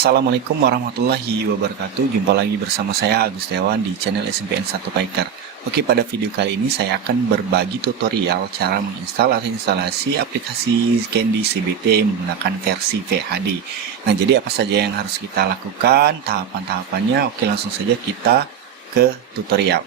Assalamualaikum warahmatullahi wabarakatuh. Jumpa lagi bersama saya Agus Setiawan di channel SMPN 1 Piker. Oke, pada video kali ini saya akan berbagi tutorial cara menginstal atau instalasi aplikasi Candy CBT menggunakan versi VHD. Nah, jadi apa saja yang harus kita lakukan, tahapan-tahapannya? Oke, langsung saja kita ke tutorial.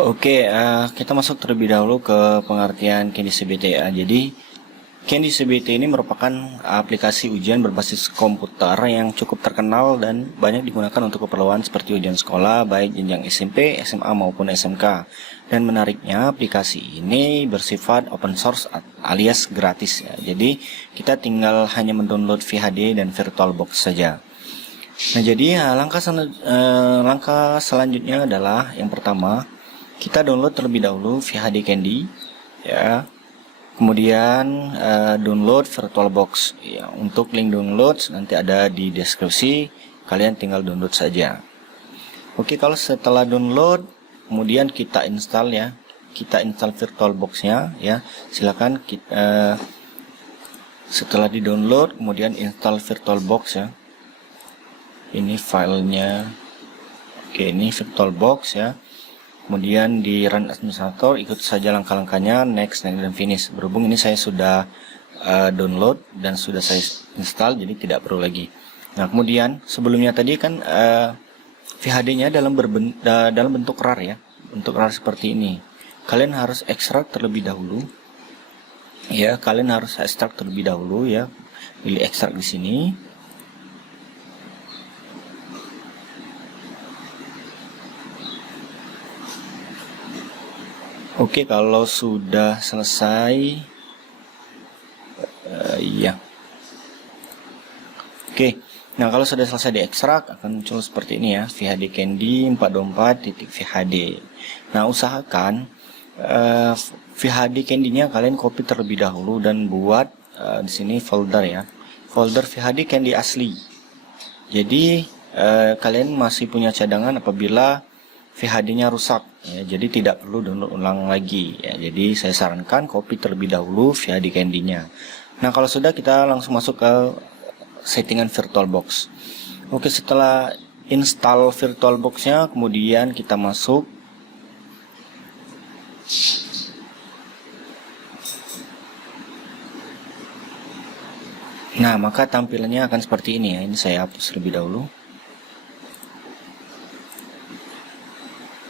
Oke, kita masuk terlebih dahulu ke pengertian Candy CBT ya. Jadi Candy CBT ini merupakan aplikasi ujian berbasis komputer yang cukup terkenal dan banyak digunakan untuk keperluan seperti ujian sekolah, baik jenjang SMP, SMA maupun SMK. Dan menariknya, aplikasi ini bersifat open source alias gratis ya. Jadi kita tinggal hanya mendownload VHD dan VirtualBox saja. Nah, jadi langkah selanjutnya adalah yang pertama, kita download terlebih dahulu VHD Candy ya. Kemudian download VirtualBox ya. Untuk link download nanti ada di deskripsi, kalian tinggal download saja. Oke, kalau setelah download kemudian kita install ya, kita install VirtualBox-nya ya. Silakan setelah di download kemudian install VirtualBox ya. Ini filenya. Oke, ini VirtualBox ya. Kemudian di run administrator, ikut saja langkah-langkahnya, next, dan finish. Berhubung ini saya sudah download dan sudah saya install, jadi tidak perlu lagi. Nah, kemudian sebelumnya tadi kan VHD-nya dalam bentuk RAR ya, bentuk RAR seperti ini. Kalian harus ekstrak terlebih dahulu. Ya, kalian harus ekstrak terlebih dahulu ya. Pilih ekstrak di sini. Oke, kalau sudah selesai ya. Oke, nah kalau sudah selesai diekstrak akan muncul seperti ini ya, VHD Candy 424.VHD. Nah, usahakan VHD Candy-nya kalian copy terlebih dahulu dan buat di sini folder ya, folder VHD Candy asli. Jadi kalian masih punya cadangan apabila VHD-nya rusak ya, jadi tidak perlu download ulang lagi ya. Jadi saya sarankan copy terlebih dahulu VHD Candy-nya. Nah, kalau sudah, kita langsung masuk ke settingan VirtualBox. Oke, setelah install VirtualBox-nya kemudian kita masuk. Nah, maka tampilannya akan seperti ini ya. Ini saya hapus terlebih dahulu.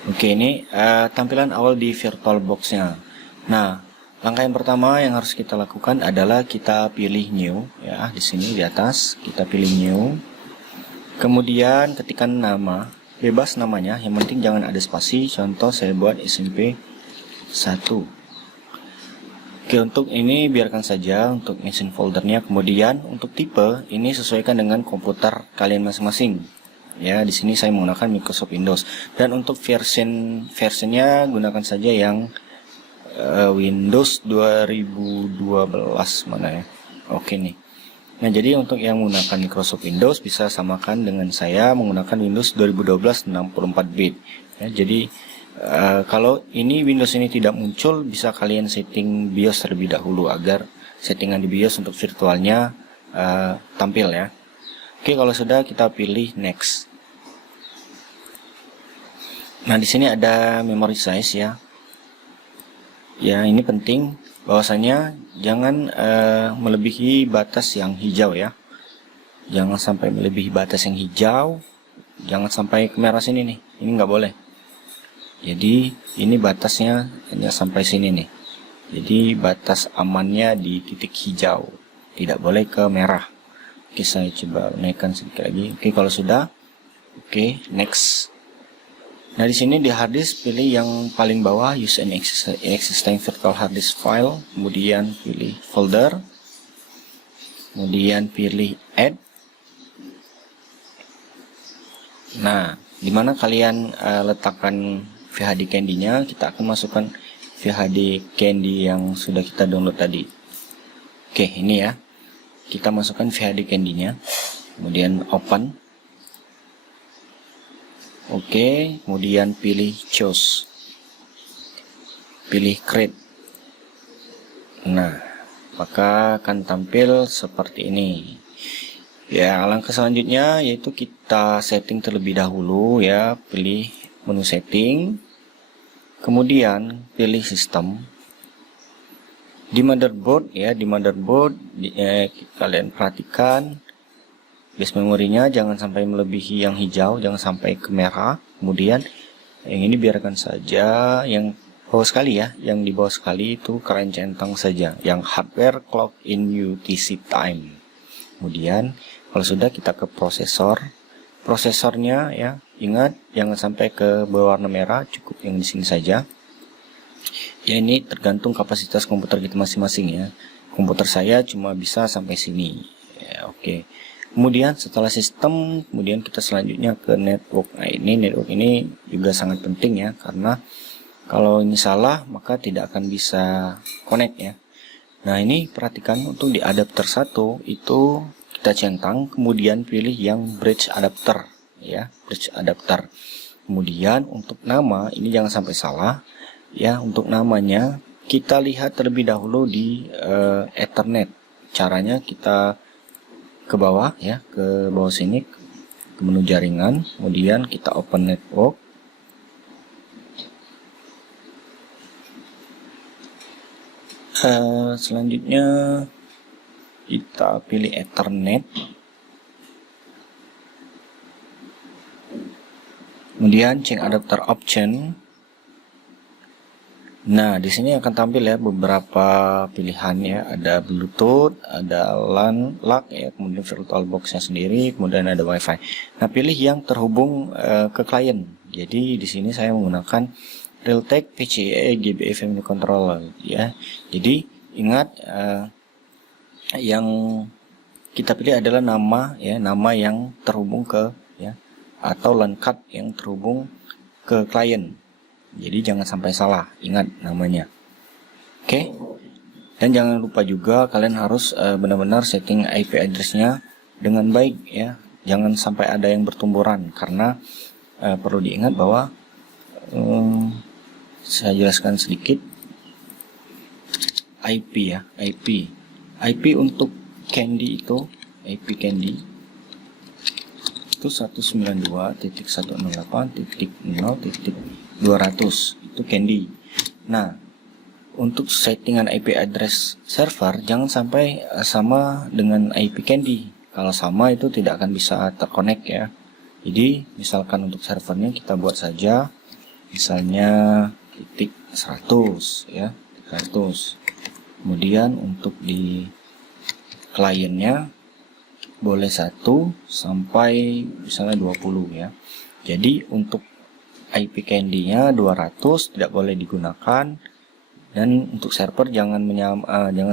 Oke, ini tampilan awal di VirtualBox-nya. Nah, langkah yang pertama yang harus kita lakukan adalah kita pilih new ya, di sini di atas kita pilih new. Kemudian ketikkan nama, bebas namanya, yang penting jangan ada spasi. Contoh saya buat SMP 1. Oke, untuk ini biarkan saja untuk mesin foldernya. Kemudian untuk tipe ini sesuaikan dengan komputer kalian masing-masing. Ya, di sini saya menggunakan Microsoft Windows, dan untuk versionnya gunakan saja yang Windows 2012 mana ya. Oke nih. Nah, jadi untuk yang menggunakan Microsoft Windows bisa samakan dengan saya menggunakan Windows 2012 64 bit ya. Jadi kalau ini Windows ini tidak muncul, bisa kalian setting BIOS terlebih dahulu agar settingan di BIOS untuk virtualnya tampil ya. Oke, kalau sudah kita pilih next. Nah, di sini ada memory size ya. Ya, ini penting bahwasanya jangan melebihi batas yang hijau ya. Jangan sampai melebihi batas yang hijau. Jangan sampai ke merah sini nih. Ini nggak boleh. Jadi ini batasnya hanya sampai sini nih. Jadi batas amannya di titik hijau. Tidak boleh ke merah. Oke, saya coba naikkan sedikit lagi. Oke, kalau sudah, oke, next. Nah, di sini di hard disk pilih yang paling bawah, use an existing virtual hard disk file, kemudian pilih folder, kemudian pilih add. Nah, dimana kalian letakkan VHD Candy-nya, kita akan masukkan VHD Candy yang sudah kita download tadi. Oke, ini ya. Kita masukkan VHD Candy-nya, kemudian open. Oke, kemudian pilih choose, pilih create. Nah, maka akan tampil seperti ini. Ya, langkah selanjutnya yaitu kita setting terlebih dahulu ya, pilih menu setting, kemudian pilih sistem. Di motherboard ya, kalian perhatikan base memorinya jangan sampai melebihi yang hijau, jangan sampai ke merah. Kemudian yang ini biarkan saja, yang bawah sekali ya, yang di bawah sekali itu kalian centang saja, yang hardware clock in UTC time. Kemudian kalau sudah, kita ke prosesornya ya, ingat jangan sampai ke berwarna merah, cukup yang di sini saja. Ya, ini tergantung kapasitas komputer kita masing-masing ya. Komputer saya cuma bisa sampai sini. Ya, oke. Kemudian setelah sistem, kemudian kita selanjutnya ke network. Nah, ini network ini juga sangat penting ya, karena kalau ini salah maka tidak akan bisa connect ya. Nah, ini perhatikan untuk di adapter 1 itu kita centang, kemudian pilih yang bridge adapter ya, bridge adapter. Kemudian untuk nama ini jangan sampai salah ya. Untuk namanya kita lihat terlebih dahulu di Ethernet. Caranya kita ke bawah ya, ke bawah sini ke menu jaringan, kemudian kita open network. Selanjutnya kita pilih Ethernet, kemudian change adapter option. Nah, di sini akan tampil ya beberapa pilihan ya, ada Bluetooth, ada LAN, LAC ya, kemudian VirtualBox-nya sendiri, kemudian ada WiFi. Nah, pilih yang terhubung ke klien. Jadi di sini saya menggunakan Realtek PCIe GBA Family Controller ya. Jadi ingat yang kita pilih adalah nama ya, nama yang terhubung ke ya, atau LAN card yang terhubung ke klien. Jadi jangan sampai salah, ingat namanya. Oke. Dan jangan lupa juga kalian harus benar-benar setting IP address-nya dengan baik ya. Jangan sampai ada yang bertumburan, karena perlu diingat bahwa saya jelaskan sedikit IP ya, IP untuk Candy itu, IP Candy itu 192.168.0.200 itu Candy. Nah, untuk settingan IP address server jangan sampai sama dengan IP Candy. Kalau sama itu tidak akan bisa terkonek ya. Jadi misalkan untuk servernya kita buat saja misalnya titik 100 ya, 100. Kemudian untuk di kliennya boleh 1 sampai misalnya 20 ya. Jadi untuk IP Candy-nya 200 tidak boleh digunakan, dan untuk server jangan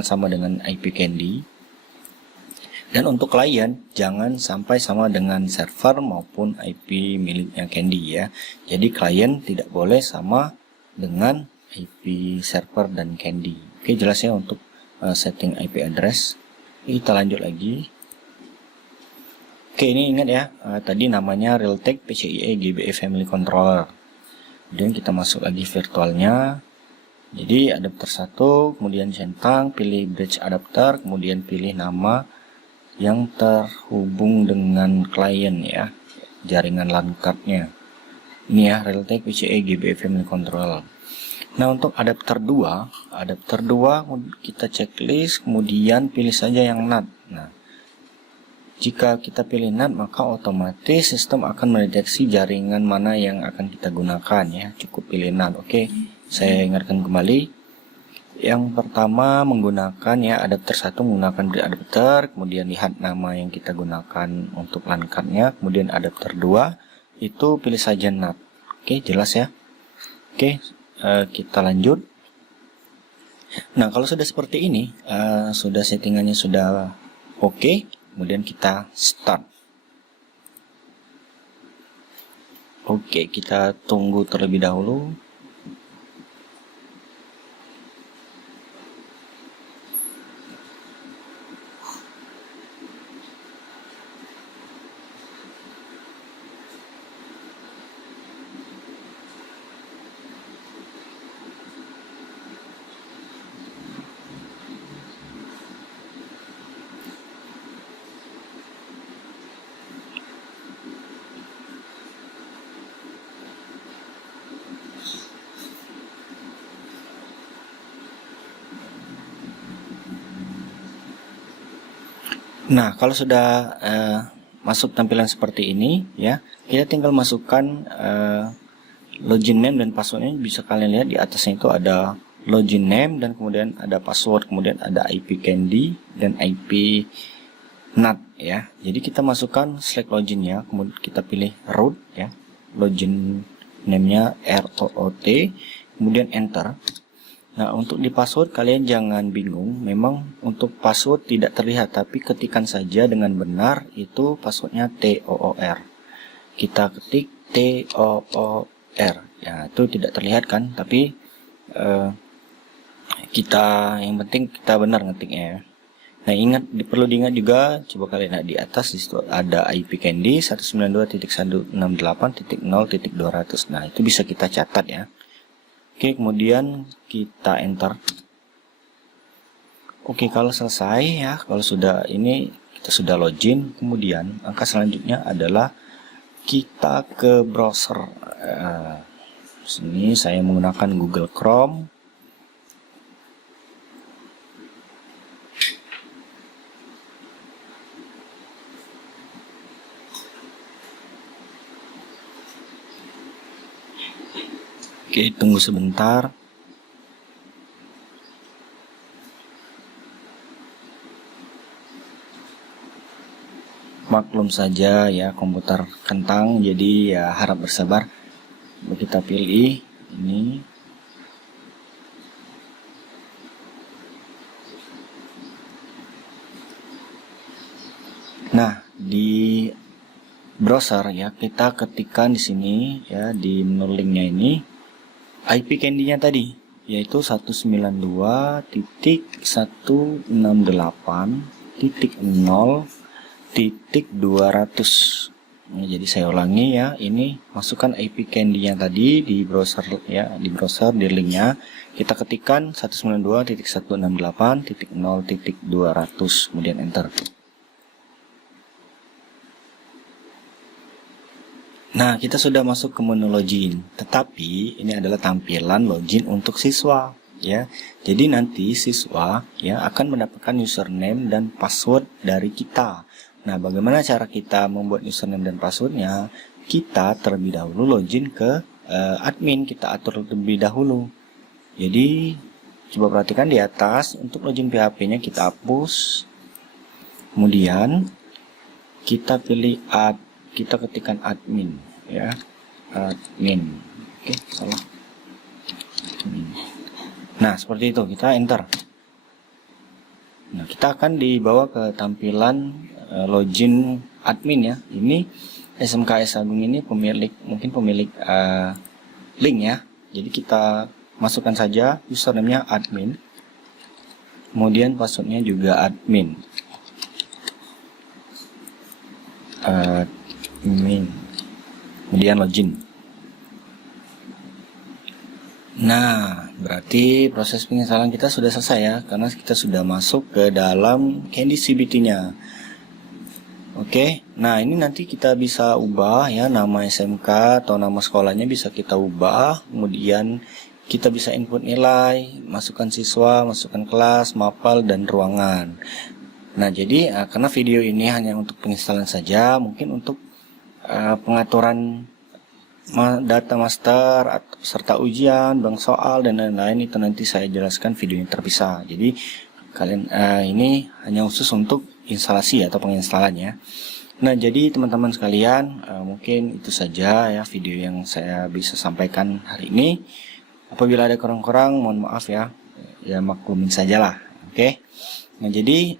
sama dengan IP Candy. Dan untuk klien jangan sampai sama dengan server maupun IP miliknya Candy ya. Jadi klien tidak boleh sama dengan IP server dan Candy. Oke, jelas ya untuk setting IP address. Kita lanjut lagi. Oke, ini ingat ya, tadi namanya Realtek PCIe GBA Family Controller. Kemudian kita masuk lagi virtualnya. Jadi adapter 1, kemudian centang, pilih bridge adapter, kemudian pilih nama yang terhubung dengan klien ya, jaringan LAN card-nya. Ini ya, Realtek PCIe GBA Family Controller. Nah, untuk adapter 2 kita checklist, kemudian pilih saja yang NAT. Nah, jika kita pilih NAT maka otomatis sistem akan mendeteksi jaringan mana yang akan kita gunakan ya. Cukup pilih NAT. Oke, saya ingatkan kembali. Yang pertama menggunakan ya adapter 1 menggunakan bridge adapter, kemudian lihat nama yang kita gunakan untuk LAN card-nya, kemudian adapter 2 itu pilih saja NAT. Oke, jelas ya. Oke, kita lanjut. Nah, kalau sudah seperti ini, sudah settingannya sudah oke. Kemudian kita start. Oke, kita tunggu terlebih dahulu. Nah, kalau sudah masuk tampilan seperti ini ya, kita tinggal masukkan login name dan passwordnya. Bisa kalian lihat di atasnya itu ada login name dan kemudian ada password, kemudian ada IP candy dan IP NAT ya. Jadi kita masukkan select login ya, kemudian kita pilih root ya, login name-nya ROOT, kemudian enter. Nah, untuk di password kalian jangan bingung, memang untuk password tidak terlihat, tapi ketikan saja dengan benar itu passwordnya TOOR. Kita ketik TOOR ya, itu tidak terlihat kan, tapi yang penting kita benar ngetiknya ya. Nah, perlu diingat juga, coba kalian lihat di atas, di situ ada IP candy 192.168.0.200. Nah, itu bisa kita catat ya. Oke, kemudian kita enter. Oke, kalau selesai ya, kalau sudah ini kita sudah login, kemudian langkah selanjutnya adalah kita ke browser. Sini saya menggunakan Google Chrome. Oke, tunggu sebentar. Maklum saja ya, komputer kentang, jadi ya harap bersabar. Kita pilih ini. Nah, di browser ya, kita ketikkan di sini ya, di menu linknya ini IP candy-nya tadi, yaitu 192.168.0.200. Nah, jadi saya ulangi ya, ini masukkan IP candy-nya tadi di browser ya, di browser di linknya kita ketikkan 192.168.0.200, kemudian enter. Nah, kita sudah masuk ke menu login, tetapi ini adalah tampilan login untuk siswa ya. Jadi nanti siswa ya akan mendapatkan username dan password dari kita. Nah, bagaimana cara kita membuat username dan passwordnya? Kita terlebih dahulu login ke admin, kita atur terlebih dahulu. Jadi coba perhatikan di atas, untuk login PHP-nya kita hapus. Kemudian kita pilih kita ketikkan admin ya, admin. Oke, salah. Nah, seperti itu, kita enter. Nah, kita akan dibawa ke tampilan login admin ya. Ini SMKS Agung ini mungkin pemilik link ya. Jadi kita masukkan saja username-nya admin, kemudian passwordnya juga admin. Kemudian login. Nah, berarti proses penginstalan kita sudah selesai ya, karena kita sudah masuk ke dalam Candy CBT-nya. Oke, nah ini nanti kita bisa ubah ya, nama SMK atau nama sekolahnya bisa kita ubah. Kemudian kita bisa input nilai, masukkan siswa, masukkan kelas, mapel, dan ruangan. Nah, jadi karena video ini hanya untuk penginstalan saja, mungkin untuk pengaturan data master atau peserta ujian, bank soal, dan lain-lain itu nanti saya jelaskan videonya terpisah. Jadi kalian ini hanya khusus untuk instalasi atau penginstalannya. Nah, jadi teman-teman sekalian, mungkin itu saja ya video yang saya bisa sampaikan hari ini. Apabila ada kurang-kurang, mohon maaf ya, maklumin sajalah. Oke. Nah, jadi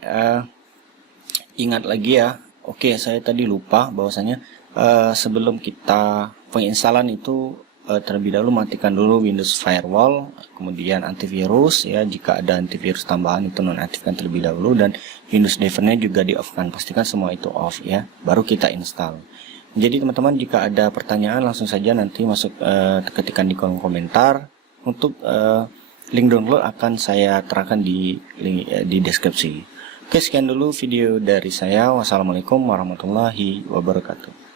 ingat lagi ya. Oke, saya tadi lupa bahwasanya sebelum kita penginstalan itu terlebih dahulu matikan dulu Windows Firewall, kemudian antivirus ya, jika ada antivirus tambahan itu nonaktifkan terlebih dahulu, dan Windows Defender juga di off kan, pastikan semua itu off ya, baru kita install. Jadi teman-teman, jika ada pertanyaan langsung saja nanti ketikkan di kolom komentar. Untuk link download akan saya terangkan di deskripsi. Oke, sekian dulu video dari saya. Wassalamualaikum warahmatullahi wabarakatuh.